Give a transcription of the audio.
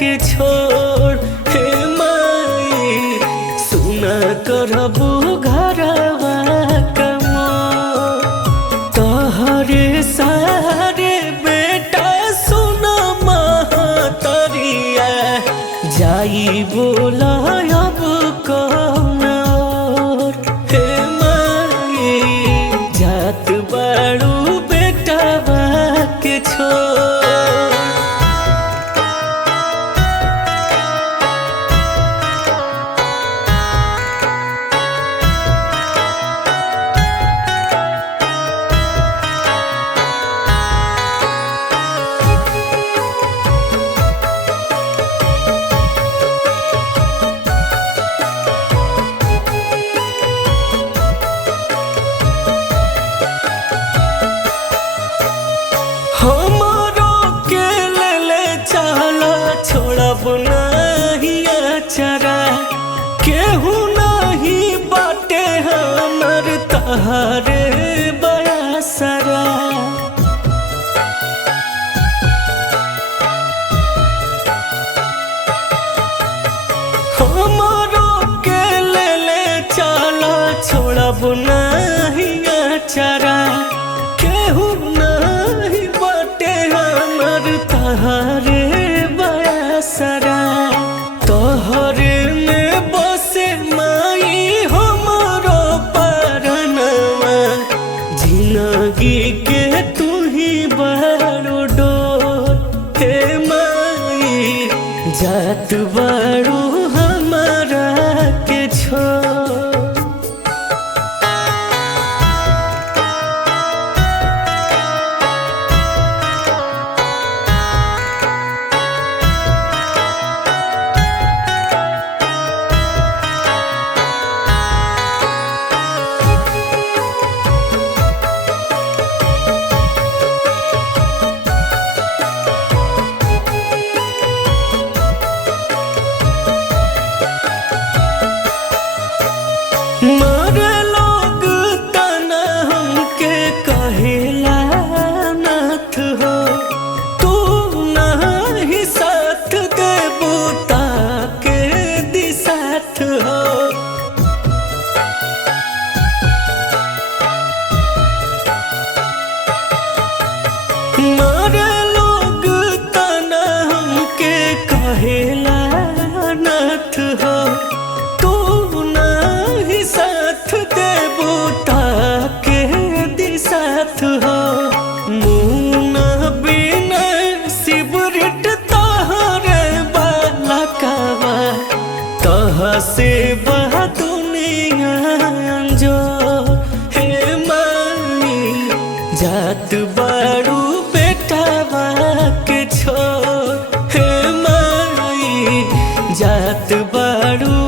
के छोड़ हे माई सुना करबू घरवा कमोर तोहरे सारे बेटा सुना महतरिया जाई बोला अब कौन और हे माई जात बाड़ू बेटवा के छोड़। हमरो के ले चला छोड़ब नहीं अचरा केहू नहीं बाटे हमर तहरे बयासरा हमरो के ले चला छोड़ब नहीं अचरा केहू नहीं बाटे हमर तहरे बयासरा तोहरे में बसे माई हमरो परनवा जिंदगी के तू ही बड़ो डोर हे माई जात बड़ो हमारा के छोड़। मारे लोग तना हमके कहेला नाथ हो तू नहीं साथ देबू ताके दिसाथ हो मारे लोग तना हमके कहेला नाथ हो साथ देबू ताके दिसाथ हो मुना बिना सिबरिट तहरे बाला कावा तह से बह दुनिया अंजोर हे माई जात बाड़ू बेटवा के छोड़ हे माई जात बाड़ू